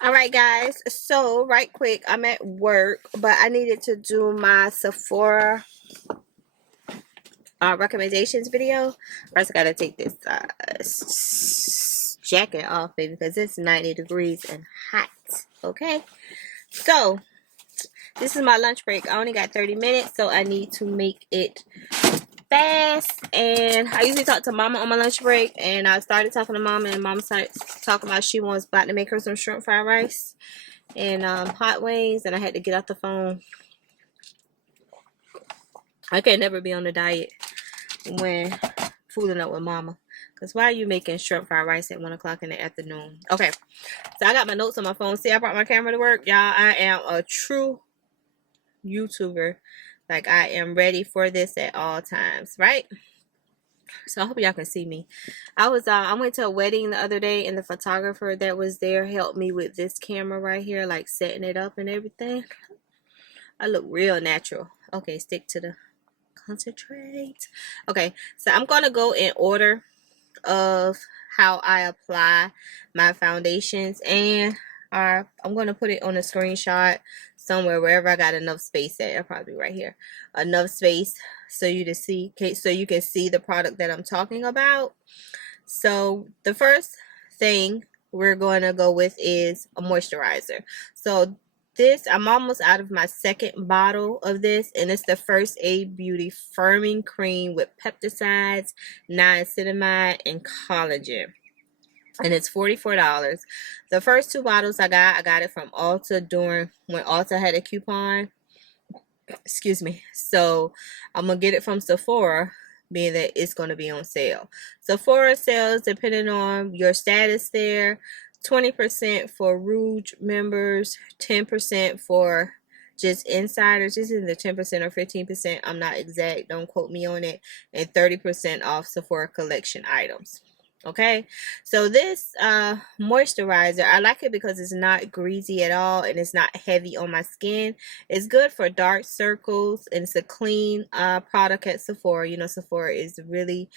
All right, guys. So, right quick, I'm at work, but I needed to do my Sephora recommendations video. First, I gotta take this jacket off, baby, because it's 90 degrees and hot. Okay. So, this is my lunch break. I only got 30 minutes, so I need to make it fast. And I usually talk to Mama on my lunch break, and I started talking to Mama, and Mama started talking about she was about to make her some shrimp fried rice and hot wings, and I had to get off the phone. I can never be on a diet when fooling up with Mama, because why are you making shrimp fried rice at 1 o'clock in the afternoon? Okay, so I got my notes on my phone. See, I brought my camera to work, y'all. I am a true YouTuber. Like, I am ready for this at all times, right? So I hope y'all can see me. I went to a wedding the other day, and the photographer that was there helped me with this camera right here, like setting it up and everything. I look real natural. Okay, stick to the concentrate. Okay, so I'm gonna go in order of how I apply my foundations, and I'm gonna put it on a screenshot somewhere wherever I got enough space at. I'll probably right here, enough space so you to see, so you can see the product that I'm talking about. So the first thing we're going to go with is a moisturizer. So this, I'm almost out of my second bottle of this, and it's the First Aid Beauty Firming Cream with peptides, niacinamide, and collagen. And it's $44. The first two bottles I got it from Ulta during when Ulta had a coupon. Excuse me. So I'm gonna get it from Sephora, being that it's gonna be on sale. Sephora sales, depending on your status there, 20% for Rouge members, 10% for just insiders. This is the 10% or 15%. I'm not exact. Don't quote me on it. And 30% off Sephora collection items. Okay, so this moisturizer, I like it because it's not greasy at all, and it's not heavy on my skin. It's good for dark circles, and it's a clean product at Sephora. You know, Sephora is really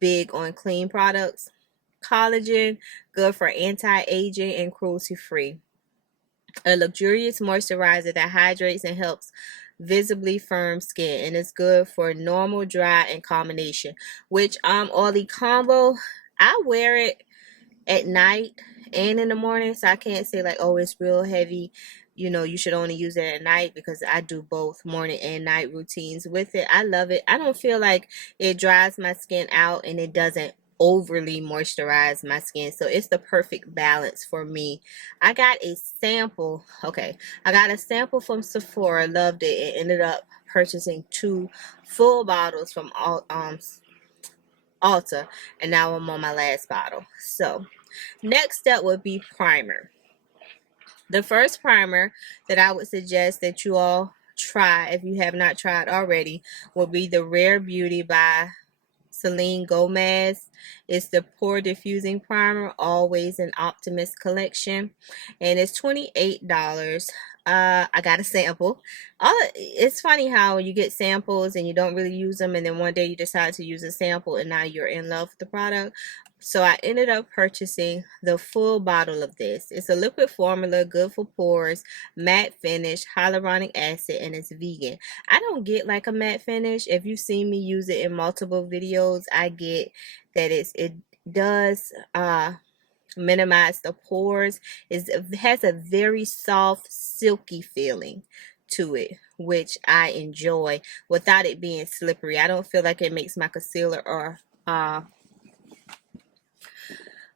big on clean products. Collagen, good for anti-aging and cruelty-free. A luxurious moisturizer that hydrates and helps visibly firm skin, and it's good for normal, dry, and combination. Which oily combo, I wear it at night and in the morning, so I can't say like, oh, it's real heavy, you know, you should only use it at night, because I do both morning and night routines with it. I love it. I don't feel like it dries my skin out, and it doesn't overly moisturize my skin, so it's the perfect balance for me. I got a sample. Okay, I got a sample from Sephora, loved it, and ended up purchasing 2 full bottles from Ulta, and now I'm on my last bottle. So next step would be primer. The first primer that I would suggest that you all try, if you have not tried already, will be the Rare Beauty by Selena Gomez. It's the Pore Diffusing Primer, always an Optimist collection, and it's $28. I got a sample. It's funny how you get samples and you don't really use them, and then one day you decide to use a sample, and now you're in love with the product. So I ended up purchasing the full bottle of this. It's a liquid formula, good for pores, matte finish, hyaluronic acid, and it's vegan. I don't get like a matte finish. If you've seen me use it in multiple videos, I get that it does minimize the pores. It has a very soft, silky feeling to it, which I enjoy without it being slippery. I don't feel like it makes my concealer or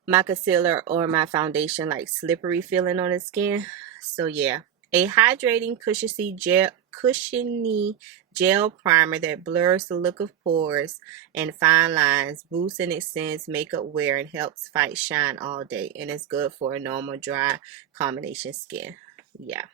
my foundation like slippery feeling on the skin. So yeah, a hydrating cushiony gel primer that blurs the look of pores and fine lines, boosts and extends makeup wear, and helps fight shine all day, and it's good for a normal dry combination skin. Yeah.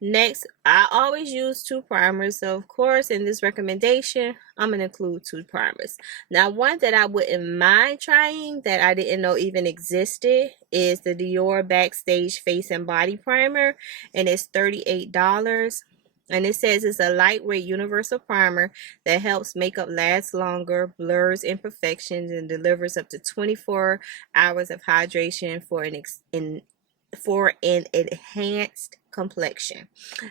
Next, I always use 2 primers, so of course in this recommendation I'm going to include 2 primers. Now, one that I wouldn't mind trying that I didn't know even existed is the Dior Backstage Face and Body Primer, and it's $38. And it says it's a lightweight universal primer that helps makeup last longer, blurs imperfections, and delivers up to 24 hours of hydration for an for an enhanced complexion.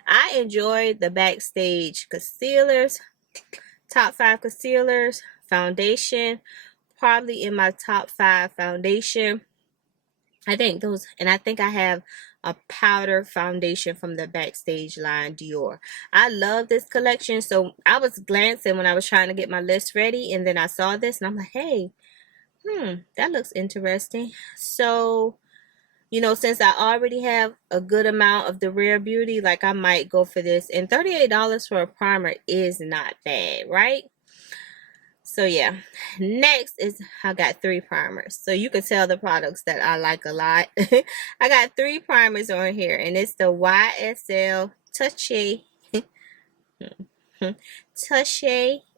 I enjoy the Backstage concealers, top 5 concealers, foundation, probably in my top 5 foundation. I think those, and I think I have a powder foundation from the Backstage line, Dior. I love this collection. So I was glancing when I was trying to get my list ready, and then I saw this and I'm like, hey, that looks interesting. So, you know, since I already have a good amount of the Rare Beauty, like I might go for this. And $38 for a primer is not bad, right? So yeah, next is I got 3 primers. So you can tell the products that I like a lot. I got 3 primers on here, and it's the YSL Touche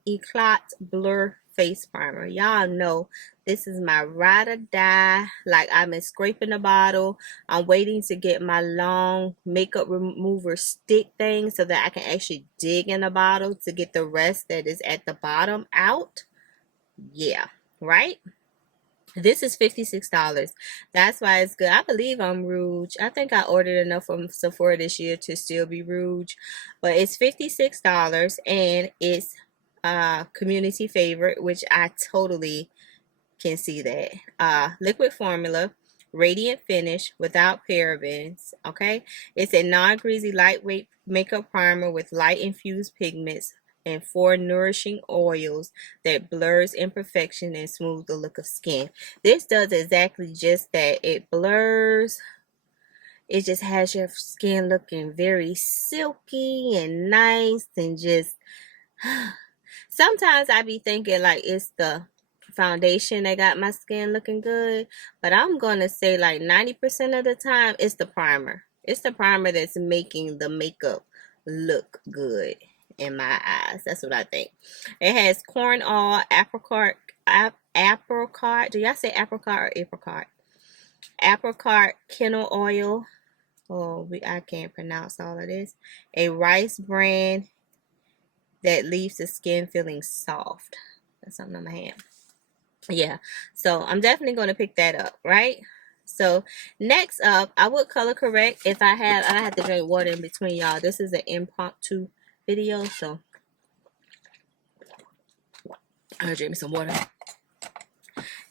Eclat Blur Face Primer. Y'all know this is my ride or die. Like, I've been scraping the bottle. I'm waiting to get my long makeup remover stick thing so that I can actually dig in the bottle to get the rest that is at the bottom out. Yeah, right? This is $56. That's why it's good. I believe I'm Rouge. I think I ordered enough from Sephora this year to still be Rouge. But it's $56 and it's community favorite, which I totally can see that. Liquid formula, radiant finish without parabens. Okay, it's a non-greasy lightweight makeup primer with light infused pigments and 4 nourishing oils that blurs imperfection and smooths the look of skin. This does exactly just that. It blurs. It just has your skin looking very silky and nice and just sometimes I be thinking like it's the foundation that got my skin looking good, but I'm gonna say like 90% of the time it's the primer. It's the primer that's making the makeup look good in my eyes. That's what I think. It has corn oil, apricot. Do y'all say apricot or apricot? Apricot kennel oil. Oh, I can't pronounce all of this. A rice bran that leaves the skin feeling soft. That's something on my hand. Yeah, so I'm definitely going to pick that up, right? So next up, I would color correct if I have to drink water in between, y'all. This is an impromptu video, so I'm gonna drink me some water.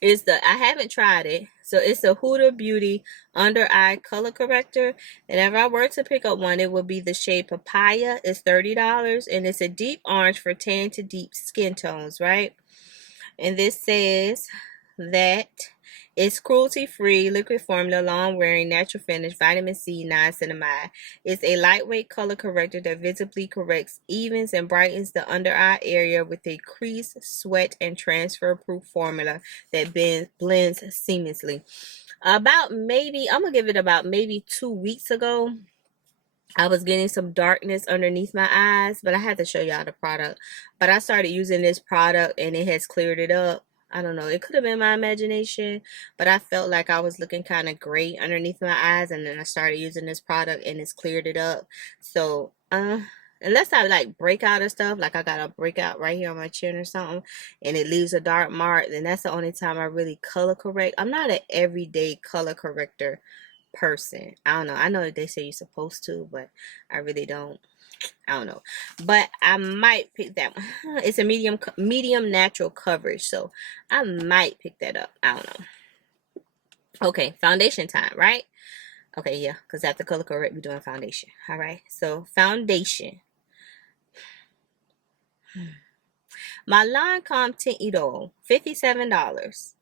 I haven't tried it, so it's a Huda Beauty under eye color corrector, and if I were to pick up one, it would be the shade Papaya. It's $30, and it's a deep orange for tan to deep skin tones, right? And this says that it's cruelty-free, liquid formula, long-wearing, natural finish, vitamin C, niacinamide. It's a lightweight color corrector that visibly corrects, evens, and brightens the under-eye area with a crease, sweat, and transfer-proof formula that blends seamlessly. I'm going to give it about maybe 2 weeks ago, I was getting some darkness underneath my eyes, but I had to show y'all the product. But I started using this product and it has cleared it up. I don't know. It could have been my imagination, but I felt like I was looking kind of gray underneath my eyes, and then I started using this product and it's cleared it up. So, unless I like breakout or stuff, like I got a breakout right here on my chin or something, and it leaves a dark mark, then that's the only time I really color correct. I'm not an everyday color corrector person. I don't know. I know that they say you're supposed to, but I really don't. I don't know. But I might pick that one. It's a medium natural coverage, so I might pick that up. I don't know. Okay, foundation time, right? Okay, yeah, because after color correct, we're doing foundation. All right, so foundation. My Lancome Tint Idole, $57.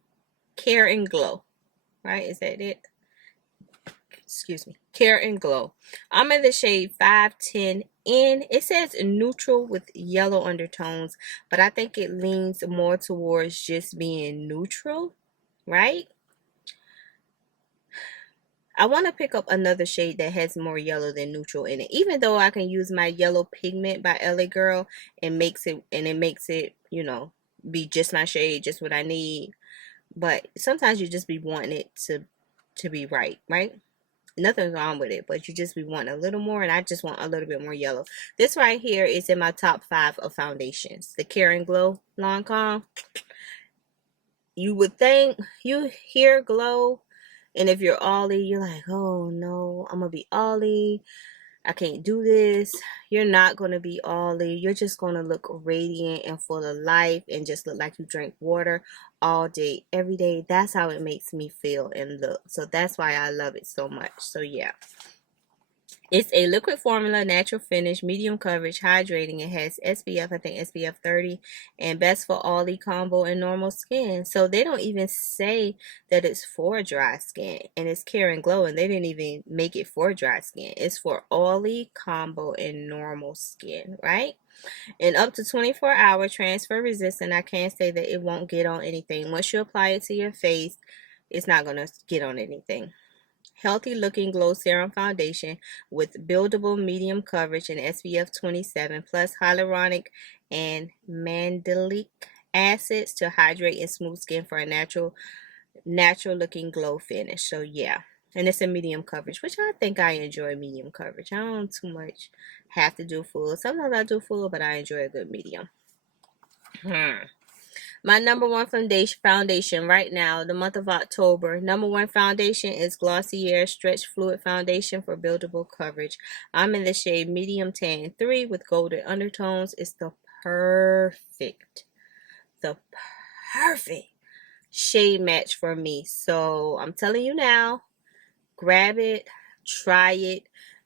Care and Glow, right? Is that it? Excuse me. Care and Glow. I'm in the shade 510N. It says neutral with yellow undertones, but I think it leans more towards just being neutral, right? I want to pick up another shade that has more yellow than neutral in it, even though I can use my yellow pigment by LA Girl and it makes it, you know, be just my shade, just what I need. But sometimes you just be wanting it to be right? Nothing's wrong with it, but you just be wanting a little more, and I just want a little bit more yellow. This right here is in my top 5 of foundations. The Care and Glow Lancome. You would think you hear glow And if you're oily, you're like, oh no, I'm gonna be oily, I can't do this. You're not going to be oily. You're just going to look radiant and full of life and just look like you drink water all day, every day. That's how it makes me feel and look. So that's why I love it so much. So yeah. It's a liquid formula, natural finish, medium coverage, hydrating. It has SPF, I think SPF 30, and best for oily, combo, and normal skin. So they don't even say that it's for dry skin, and it's Care and Glow, and they didn't even make it for dry skin. It's for oily, combo, and normal skin, right? And up to 24-hour transfer resistant. I can't say that it won't get on anything. Once you apply it to your face, it's not going to get on anything. Healthy looking glow serum foundation with buildable medium coverage and SPF 27 plus hyaluronic and mandelic acids to hydrate and smooth skin for a natural looking glow finish. So yeah, and it's a medium coverage, which I think I enjoy medium coverage. I don't too much have to do full. Sometimes I do full, but I enjoy a good medium. My number one foundation right now, the month of October, number one foundation is Glossier Stretch Fluid Foundation for buildable coverage. I'm in the shade Medium Tan 3 with golden undertones. It's the perfect shade match for me. So I'm telling you now, grab it, try it.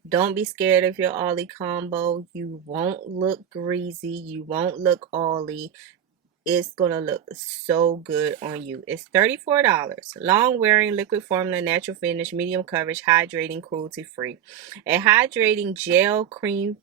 Don't be scared of your oily combo. You won't look greasy. You won't look oily. It's gonna look so good on you. It's $34. Long wearing liquid formula, natural finish, medium coverage, hydrating, cruelty free. A hydrating gel cream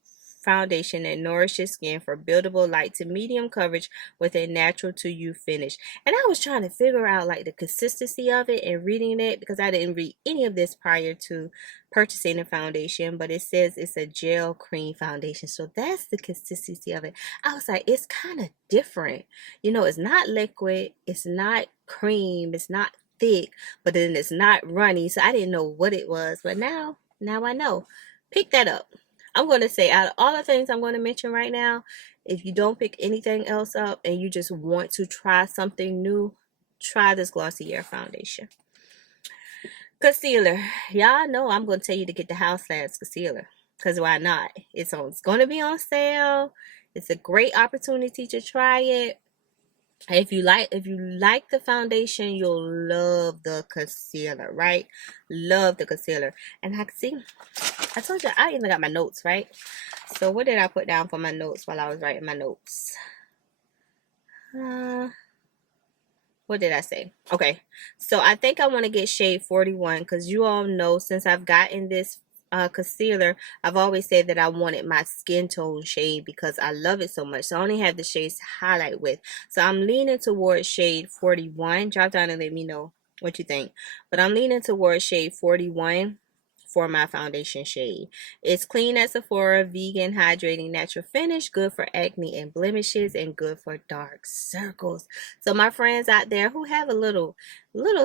foundation that nourishes skin for buildable light to medium coverage with a natural to you finish. And I was trying to figure out like the consistency of it and reading it because I didn't read any of this prior to purchasing the foundation, but it says it's a gel cream foundation, so that's the consistency of it. I was like, it's kind of different, you know. It's not liquid, it's not cream, it's not thick, but then it's not runny, so I didn't know what it was, but now I know. Pick that up. I'm going to say, out of all the things I'm going to mention right now, if you don't pick anything else up and you just want to try something new, try this Glossier foundation. Concealer. Y'all know I'm going to tell you to get the House Labs concealer. Because why not? It's going to be on sale. It's a great opportunity to try it. If you like the foundation, you'll love the concealer, right? Love the concealer. And I told you I even got my notes, right? So what did I put down for my notes while I was writing my notes? What did I say? Okay, so I think I want to get shade 41 because you all know since I've gotten this concealer, I've always said that I wanted my skin tone shade because I love it so much. So I only have the shades to highlight with. So I'm leaning towards shade 41. Drop down and let me know what you think. But I'm leaning towards shade 41 for my foundation shade. It's clean at Sephora, vegan, hydrating, natural finish, good for acne and blemishes, and good for dark circles. So my friends out there who have a little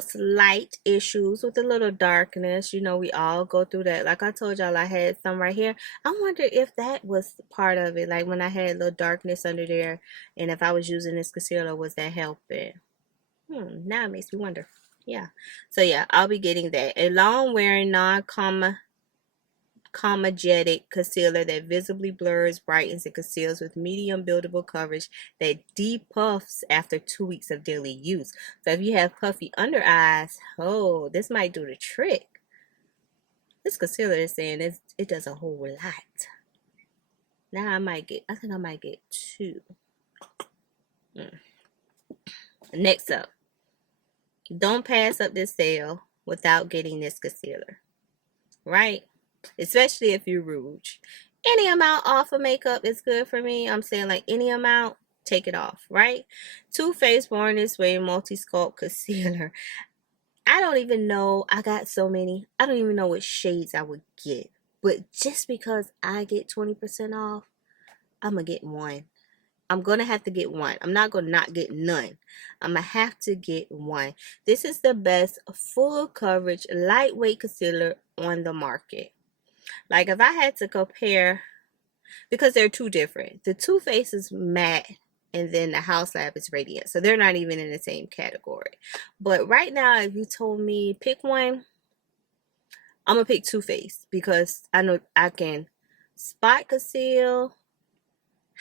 slight issues with a little darkness, you know, we all go through that. Like I told y'all, I had some right here. I wonder if that was part of it, like when I had a little darkness under there, and if I was using this concealer, was that helping? Now it makes me wonder. Yeah. So yeah, I'll be getting that. A long wearing non-comedogenic concealer that visibly blurs, brightens, and conceals with medium buildable coverage that depuffs after 2 weeks of daily use. So if you have puffy under eyes, oh, this might do the trick. This concealer is saying it does a whole lot. Now I think I might get 2. Next up. Don't pass up this sale without getting this concealer, right? Especially if you're rouge. Any amount off of makeup is good for me. I'm saying like any amount, take it off, right? Too Faced Born This Way Multi-Sculpt Concealer. I don't even know. I got so many. I don't even know what shades I would get. But just because I get 20% off, I'm going to get one. I'm going to have to get one. I'm not going to not get none. I'm going to have to get one. This is the best full coverage, lightweight concealer on the market. Like if I had to compare, because they're two different. The Too Faced is matte and then the House Lab is Radiant. So they're not even in the same category. But right now, if you told me pick one, I'm going to pick Too Faced because I know I can spot conceal,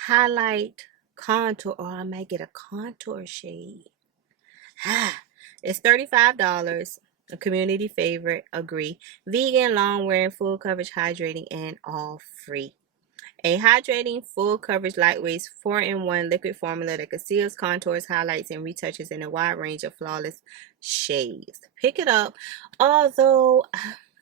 highlight, contour, or I might get a contour shade. It's $35. A community favorite, agree. Vegan, long wearing, full coverage, hydrating, and all free. A hydrating, full coverage, lightweight, 4-in-1 liquid formula that conceals, contours, highlights, and retouches in a wide range of flawless shades. Pick it up. Although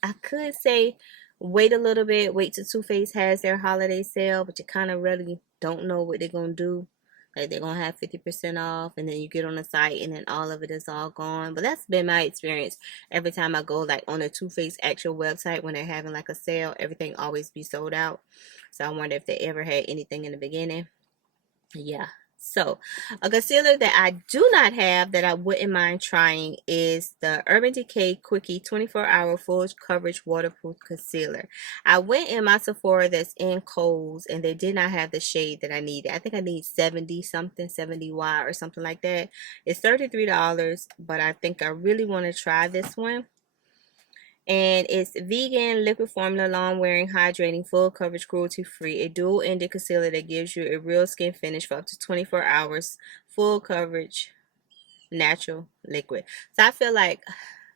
I could say wait a little bit, wait till Too Faced has their holiday sale, but you kind of really don't know what they're going to do. Like they're going to have 50% off, and then you get on the site and then all of it is all gone. But that's been my experience. Every time I go like on a Too Faced actual website when they're having like a sale, everything always be sold out. So I wonder if they ever had anything in the beginning. Yeah. So a concealer that I do not have that I wouldn't mind trying is the Urban Decay Quickie 24-hour full coverage waterproof concealer. I went in my Sephora that's in Kohl's and they did not have the shade that I needed. I think I need 70 something, 70Y or something like that. It's $33, but I think I really want to try this one. And it's vegan, liquid formula, long wearing, hydrating, full coverage, cruelty free. A dual ended concealer that gives you a real skin finish for up to 24 hours. Full coverage, natural, liquid. So I feel like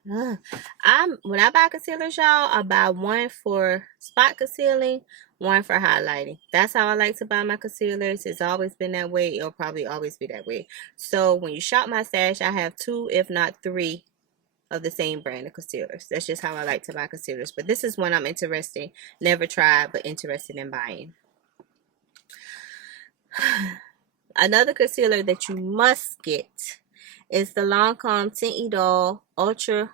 when I buy concealers, y'all, I buy one for spot concealing, one for highlighting. That's how I like to buy my concealers. It's always been that way. It'll probably always be that way. So when you shop my stash, I have 2, if not 3 of the same brand of concealers. That's just how I like to buy concealers. But this is one I'm interested, never tried, but interested in buying. Another concealer that you must get is the Lancome Tint Idole Ultra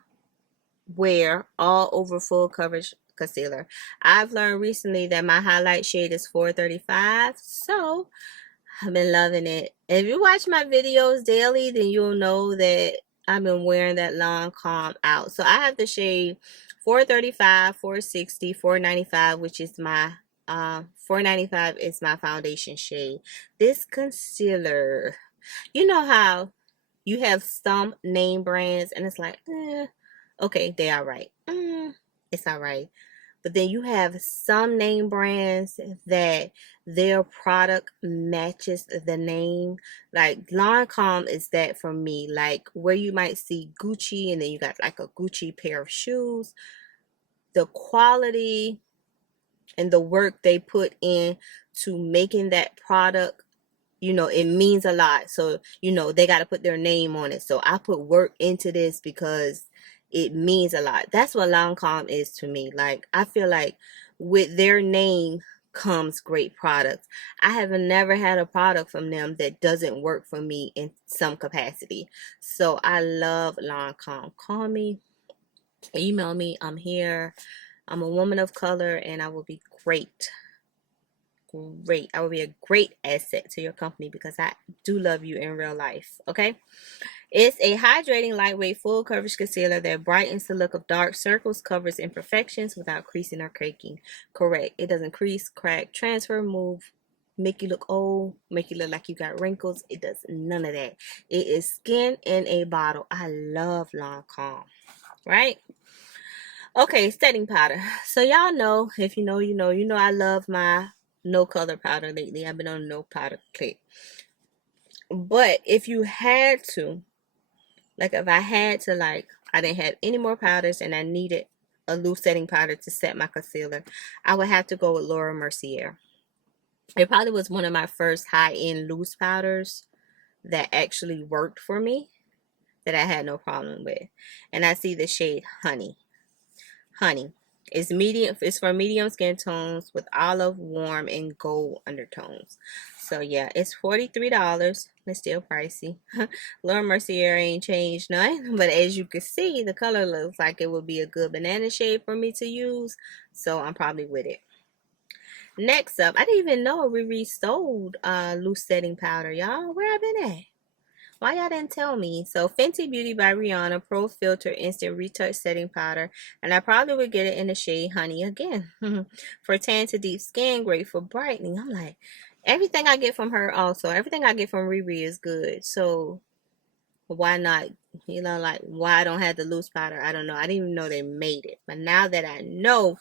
Wear All Over Full Coverage Concealer. I've learned recently that my highlight shade is 435, so I've been loving it. If you watch my videos daily, then you'll know that I've been wearing that Lancome out. So I have the shade 435, 460, 495, which is my 495 is my foundation shade. This concealer, you know how you have some name brands and it's like, okay, they are right. It's all right. But then you have some name brands that their product matches the name. Like Lancome is that for me. Like where you might see Gucci and then you got like a Gucci pair of shoes. The quality and the work they put in to making that product, you know, it means a lot. So, you know, they got to put their name on it. So I put work into this because it means a lot. That's what Lancome is to me. Like, I feel like with their name comes great products. I have never had a product from them that doesn't work for me in some capacity. So I love Lancome. Call me, email me. I'm here. I'm a woman of color and I will be great. I will be a great asset to your company because I do love you in real life. Okay. It's a hydrating, lightweight, full coverage concealer that brightens the look of dark circles, covers imperfections without creasing or cracking. Correct. It doesn't crease, crack, transfer, move, make you look old, make you look like you got wrinkles. It does none of that. It is skin in a bottle. I love Lancome. Right? Okay, setting powder. So y'all know, if you know, you know, I love my no color powder lately. I've been on no powder click. But if you had to, like if I had to, like I didn't have any more powders and I needed a loose setting powder to set my concealer, I would have to go with Laura Mercier. It probably was one of my first high-end loose powders that actually worked for me, that I had no problem with. And I see the shade Honey. Honey. It's medium. It's for medium skin tones with olive, warm, and gold undertones. So yeah, it's $43. It's still pricey. Laura Mercier ain't changed none, but as you can see, the color looks like it would be a good banana shade for me to use. So I'm probably with it. Next up, I didn't even know we resold loose setting powder, y'all. Where I been at? Why y'all didn't tell me? So Fenty Beauty by Rihanna Pro Filter Instant Retouch Setting Powder. And I probably would get it in the shade Honey again. For tan to deep skin, great for brightening. I'm like, Everything I get from her also, everything I get from Riri is good. So why not, you know, like why I don't have the loose powder, I don't know. I didn't even know they made it. But now that I know,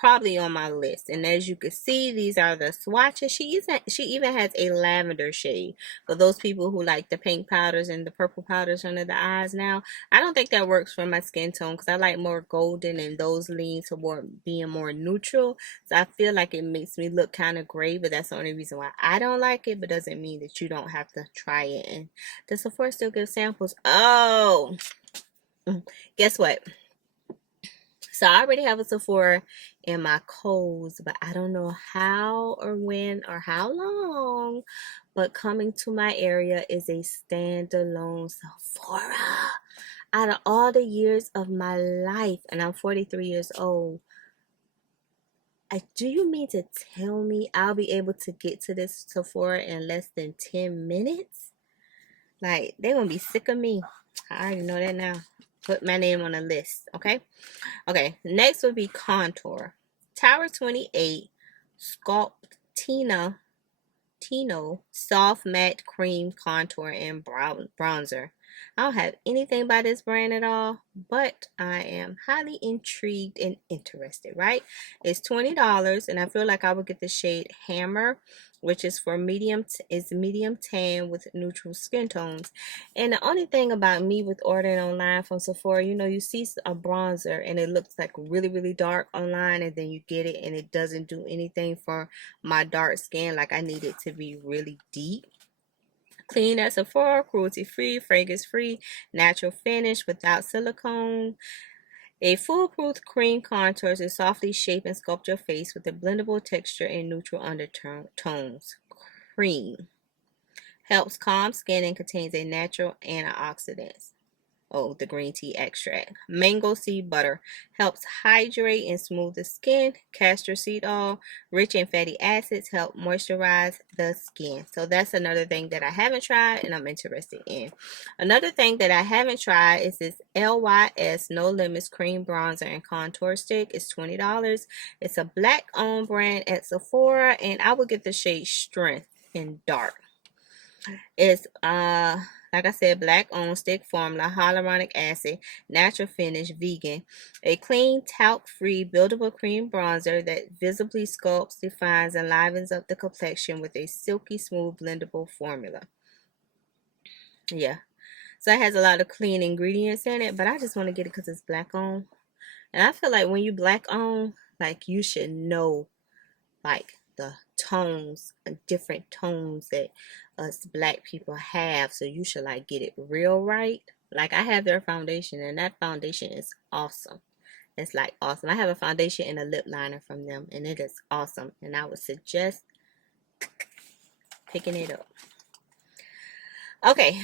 probably on my list. And as you can see, these are the swatches. She even has a lavender shade for those people who like the pink powders and the purple powders under the eyes. Now I don't think that works for my skin tone because I like more golden, and those lean toward being more neutral. So I feel like it makes me look kind of gray, but that's the only reason why I don't like it. But doesn't mean that you don't have to try it. And the Sephora still gives samples. Oh, guess what? So I already have a Sephora in my Kohl's, but I don't know how or when or how long. But coming to my area is a standalone Sephora. Out of all the years of my life, and I'm 43 years old, do you mean to tell me I'll be able to get to this Sephora in less than 10 minutes? Like, they're going to be sick of me. I already know that now. Put my name on the list, okay? Okay, next would be contour. Tower 28 Sculptina Tino Soft Matte Cream Contour and Bronzer. I don't have anything by this brand at all, but I am highly intrigued and interested, right? It's $20, and I feel like I would get the shade Hammer, which is for medium tan with neutral skin tones. And the only thing about me with ordering online from Sephora, you know, you see a bronzer and it looks like really, really dark online, and then you get it and it doesn't do anything for my dark skin. Like, I need it to be really deep. Clean at Sephora, cruelty free, fragrance free, natural finish without silicone. A foolproof cream contours to softly shape and sculpt your face with a blendable texture and neutral undertones. Cream helps calm skin and contains a natural antioxidant. Oh, the green tea extract. Mango seed butter helps hydrate and smooth the skin. Castor seed oil, rich in fatty acids, help moisturize the skin. So that's another thing that I haven't tried and I'm interested in. Another thing that I haven't tried is this LYS No Limits Cream Bronzer and Contour Stick. It's $20. It's a black owned brand at Sephora, and I would get the shade Strength in dark. It's like I said, black owned, stick formula, hyaluronic acid, natural finish, vegan. A clean, talc-free, buildable cream bronzer that visibly sculpts, defines, and livens up the complexion with a silky smooth blendable formula. Yeah. So it has a lot of clean ingredients in it, but I just want to get it because it's black owned. And I feel like when you black owned, like, you should know like the tones, different tones that us black people have, so you should like get it real right. Like, I have their foundation, and that foundation is awesome. It's like awesome. I have a foundation and a lip liner from them, and it is awesome, and I would suggest picking it up. Okay,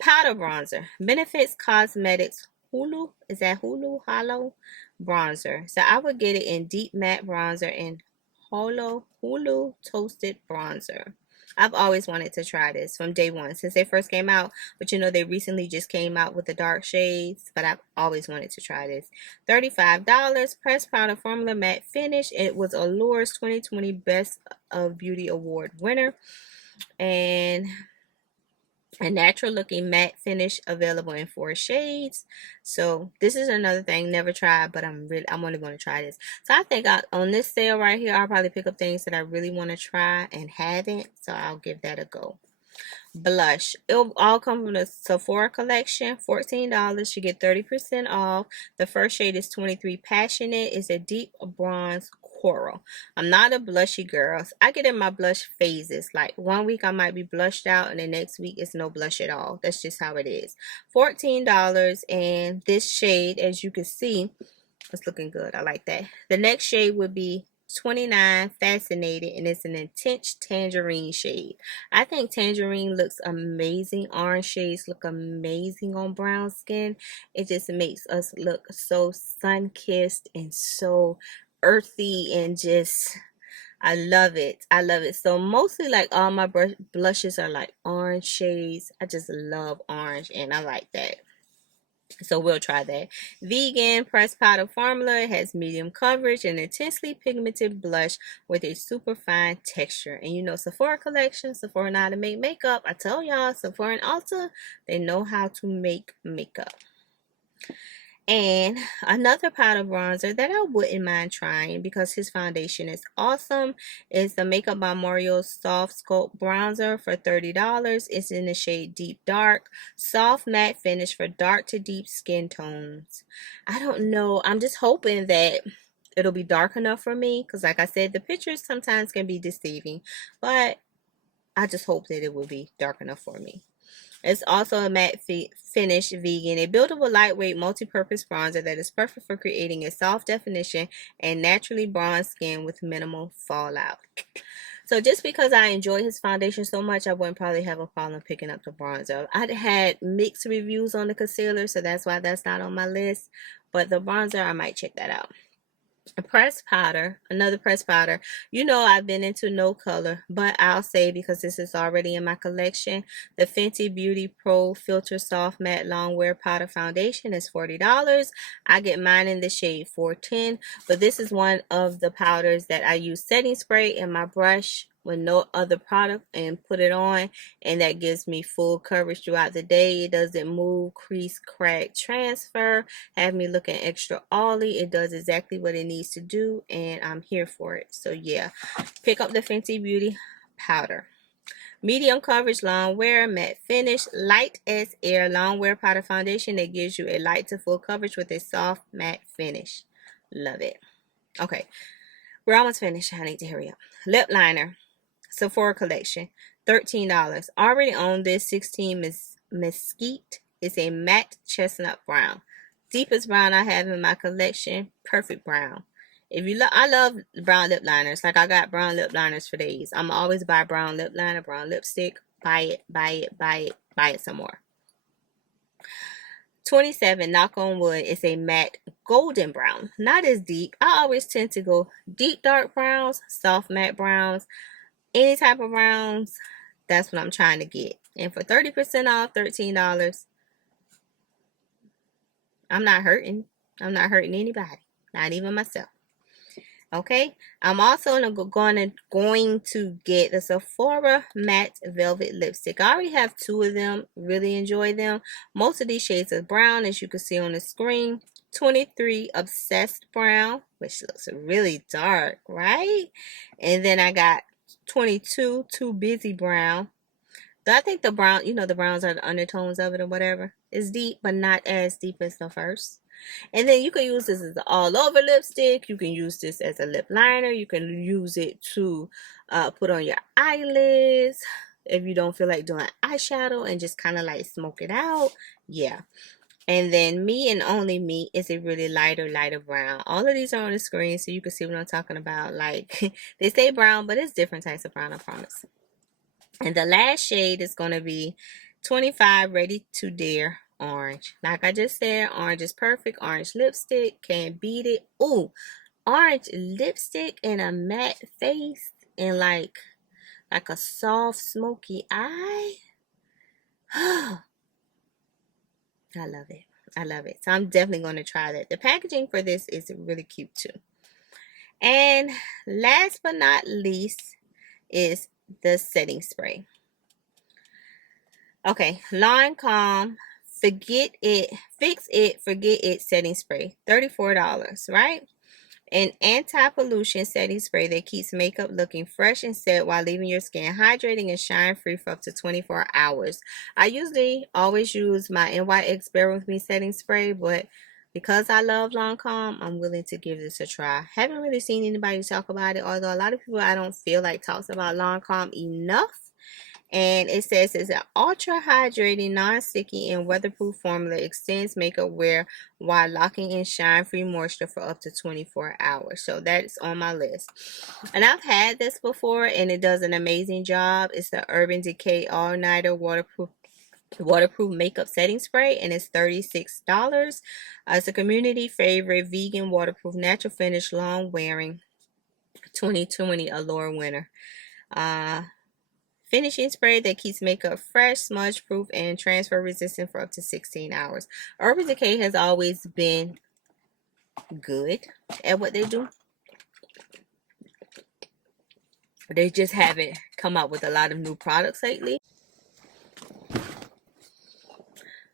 powder bronzer. Benefits Cosmetics Hulu, is that Halo bronzer. So I would get it in deep matte bronzer and Hulu toasted bronzer. I've always wanted to try this from day one since they first came out, but you know, they recently just came out with the dark shades, but I've always wanted to try this. $35, pressed powder formula matte finish. It was Allure's 2020 Best of Beauty Award winner, and a natural looking matte finish available in 4 shades. So this is another thing, never tried, but I'm only going to try this. So I think on this sale right here, I'll probably pick up things that I really want to try and haven't, so I'll give that a go. Blush. It'll all come from the Sephora collection. $14. You get 30% off. The first shade is 23 Passionate. It's a deep bronze coral. I'm not a blushy girl. I get in my blush phases. Like, one week I might be blushed out, and the next week it's no blush at all. That's just how it is. $14, and this shade, as you can see, it's looking good. I like that. The next shade would be 29 Fascinated, and it's an intense tangerine shade. I think tangerine looks amazing. Orange shades look amazing on brown skin. It just makes us look so sun-kissed and so earthy, and just, I love it. I love it. So mostly, like, all my blushes are like orange shades. I just love orange, and I like that. So we'll try that. Vegan pressed powder formula. It has medium coverage and intensely pigmented blush with a super fine texture. And you know, Sephora collection, Sephora know how to make makeup. I tell y'all, Sephora and Ulta, they know how to make makeup. And another powder bronzer that I wouldn't mind trying because his foundation is awesome is the Makeup by Mario Soft Sculpt Bronzer for $30. It's in the shade Deep Dark. Soft matte finish for dark to deep skin tones. I don't know. I'm just hoping that it'll be dark enough for me because like I said, the pictures sometimes can be deceiving. But I just hope that it will be dark enough for me. It's also a matte finish vegan, a buildable, lightweight, multi-purpose bronzer that is perfect for creating a soft definition and naturally bronzed skin with minimal fallout. So just because I enjoy his foundation so much, I wouldn't probably have a problem picking up the bronzer. I had mixed reviews on the concealer, so that's why that's not on my list. But the bronzer, I might check that out. A pressed powder, another pressed powder. You know I've been into no color, but I'll say because this is already in my collection, the Fenty Beauty Pro Filter Soft Matte Longwear Powder Foundation is $40. I get mine in the shade 410, but this is one of the powders that I use setting spray in my brush with no other product and put it on, and that gives me full coverage throughout the day. It doesn't move, crease, crack, transfer, have me looking extra oily. It does exactly what it needs to do, and I'm here for it. So yeah, pick up the Fenty Beauty powder. Medium coverage Longwear matte finish, light as air Longwear powder foundation that gives you a light to full coverage with a soft matte finish. Love it. Okay, we're almost finished. I need to hurry up. Lip liner. Sephora collection, $13. Already own this 16 Mesquite. It's a matte chestnut brown. Deepest brown I have in my collection. Perfect brown. If you I love brown lip liners. Like I got brown lip liners for days. I'm always buy brown lip liner, brown lipstick. Buy it, buy it, buy it, buy it some more. 27, knock on wood, is a matte golden brown. Not as deep. I always tend to go deep dark browns, soft matte browns. Any type of browns, that's what I'm trying to get. And for 30% off, $13, I'm not hurting. I'm not hurting anybody, not even myself. Okay, I'm also going to get the Sephora Matte Velvet Lipstick. I already have two of them. Really enjoy them. Most of these shades are brown, as you can see on the screen. 23 Obsessed Brown, which looks really dark, right? And then I got 22 Too Busy Brown. I think the brown, you know, the browns are the undertones of it or whatever. It's deep, but not as deep as the first. And then you can use this as an all over lipstick. You can use this as a lip liner. You can use it to put on your eyelids if you don't feel like doing eyeshadow and just kind of like smoke it out. Yeah. And then Me and Only Me is a really lighter brown. All of these are on the screen so you can see what I'm talking about. Like they say brown, but it's different types of brown, I promise. And the last shade is going to be 25 Ready to Dare Orange. Like I just said, orange is perfect. Orange lipstick, can't beat it. Ooh, orange lipstick and a matte face and like a soft smoky eye. I love it. I love it. So I'm definitely going to try that. The packaging for this is really cute too. And last but not least is the setting spray. Okay, Lancome Fix It, Forget It setting spray, $34, right? An anti-pollution setting spray that keeps makeup looking fresh and set while leaving your skin hydrating and shine free for up to 24 hours. I usually always use my NYX Bear With Me setting spray, but because I love Lancome, I'm willing to give this a try. Haven't really seen anybody talk about it, although a lot of people I don't feel like talks about Lancome enough. And it says it's an ultra hydrating, non-sticky, and weatherproof formula. Extends makeup wear while locking in shine-free moisture for up to 24 hours. So that's on my list. And I've had this before, and it does an amazing job. It's the Urban Decay All Nighter waterproof makeup setting spray, and it's $36. It's a community favorite, vegan, waterproof, natural finish, long wearing 2020 Allure winner. finishing spray that keeps makeup fresh, smudge proof, and transfer resistant for up to 16 hours. Urban Decay has always been good at what they do. They just haven't come out with a lot of new products lately.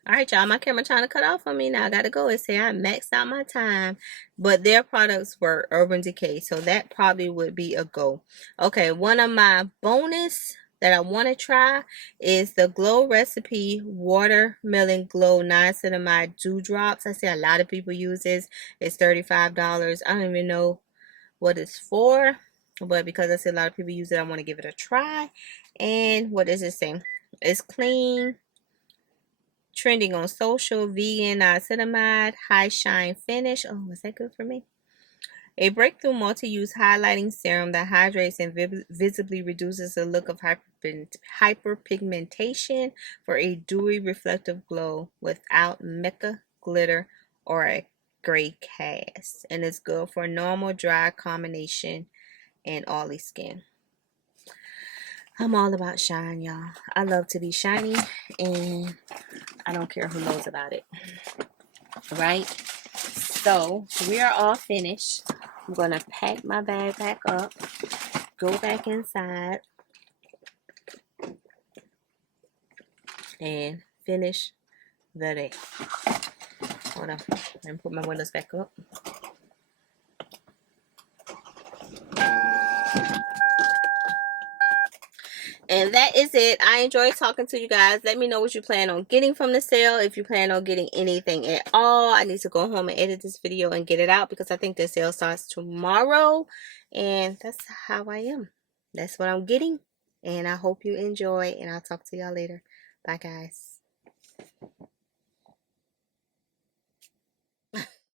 Alright, y'all, my camera trying to cut off on me now. I gotta go. It say I maxed out my time. But their products were Urban Decay, so that probably would be a go. Okay, one of my bonus that I want to try is the Glow Recipe Watermelon Glow Niacinamide Dewdrops. I see a lot of people use this. It's $35. I don't even know what it's for, but because I see a lot of people use it, I want to give it a try. And what does it say? It's clean, trending on social, vegan, niacinamide, high shine finish. Oh, is that good for me? A breakthrough multi-use highlighting serum that hydrates and visibly reduces the look of hyperpigmentation for a dewy, reflective glow without mica, glitter, or a gray cast. And it's good for normal, dry combination and oily skin. I'm all about shine, y'all. I love to be shiny, and I don't care who knows about it. Right? So, we are all finished. I'm going to pack my bag back up, go back inside, and finish the day. Hold on. Let me put my windows back up. And that is it. I enjoyed talking to you guys. Let me know what you plan on getting from the sale. If you plan on getting anything at all. I need to go home and edit this video and get it out because I think the sale starts tomorrow. And that's how I am. That's what I'm getting. And I hope you enjoy. And I'll talk to y'all later. Bye, guys.